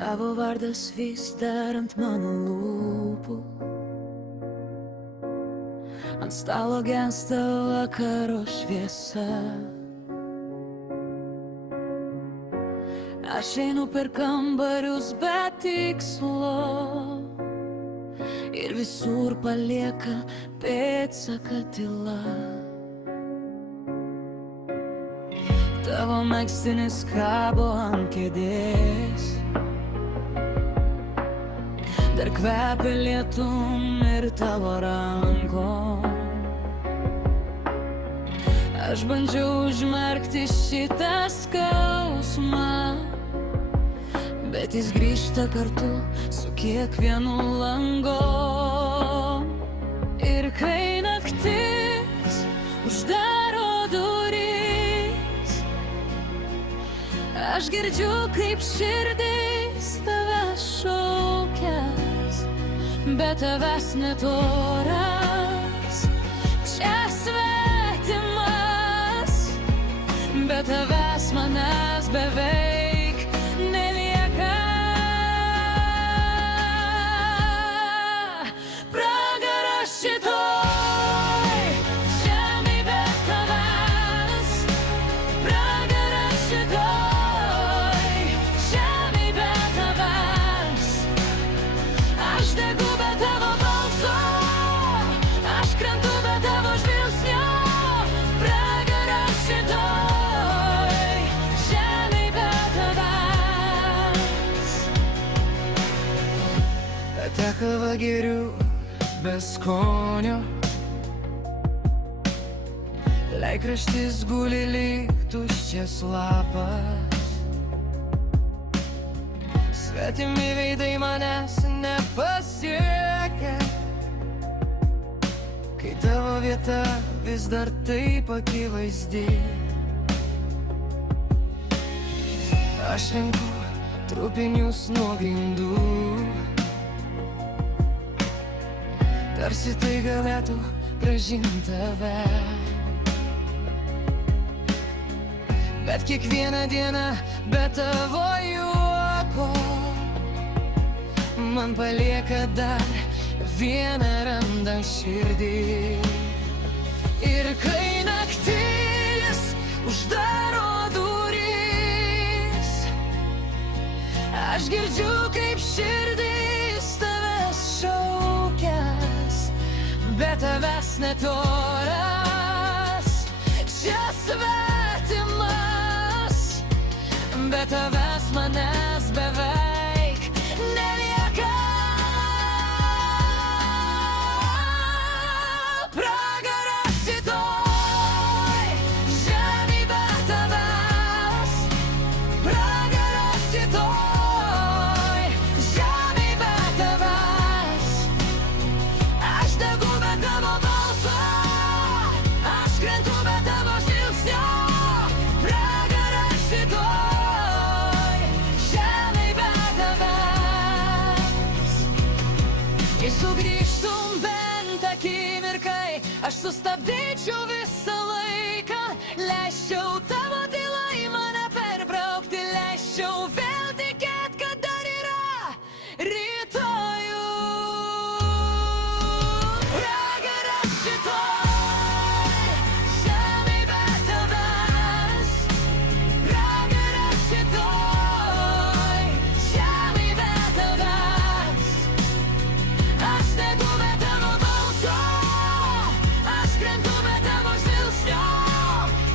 Tavo vardas vis dar ant mano lūpų. Ant stalo gęsta vakaro šviesa. Aš einu per kambarius be tikslo ir visur palieka pėdsaką tyla. Tavo megztinis kabo ant kėdės, dar kvepia lietum ir tavo rankom. Aš bandžiau užmerkti šitą skausmą, bet jis grįžta kartu su kiekvienu langom. Ir kai naktis uždaro duris, aš girdžiu, kaip širdis tavęs šaukias, bet tavęs netoras. Čia svetimas, bet tavęs manęs beveik nelieka. Pragaras šitoj žemėj be tavęs, pragaras šitoj žemėj be tavęs. Aš degu be tavo balso, aš krentu be tavo žvilgsnio. Pragaras šitoj žemėj be tavęs. Ta kava geriu be skonio, laikraštis guli lyg tuščias lapas. Svetimi veidai manęs nepasiekia, kai tavo vieta vis dar taip akivaizdi. Aš renku trupinius nuo grindų, tarsi tai galėtų grąžinti tave. Bet kiekvieną dieną be tavo juoko man palieka dar vieną randą širdį. Ir kai naktis uždaro duris, aš girdžiu, kaip širdis tavęs šaukias, bet tavęs netoras. Čia svetimas, bet tavęs manęs beveik nelieka. Pragaras šitoj žemėj be tavęs, pragaras šitoj žemėj be tavęs. Aš degu be tavo balso, aš krentu be tavo žvilgsnio. Pragaras šitoj žemėj be tavęs. Jei sugrįžtum bent akimirkai, aš sustabdyčiau visą laiką. Leisčiau tavo tylai mane perbraukti, leisčiau vėl tikėt, kad dar yra rytojų. Pragaras šitoj žemėj be tavęs, pragaras šitoj žemėj be tavęs. Aš degu be tavo balso, aš krentu be tavo žvilgsnio.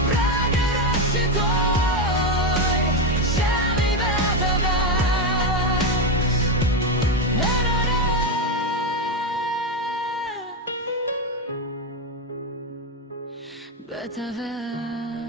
Pragaras šitoj žemėj be tavęs. Na-na-na. Be tavęs.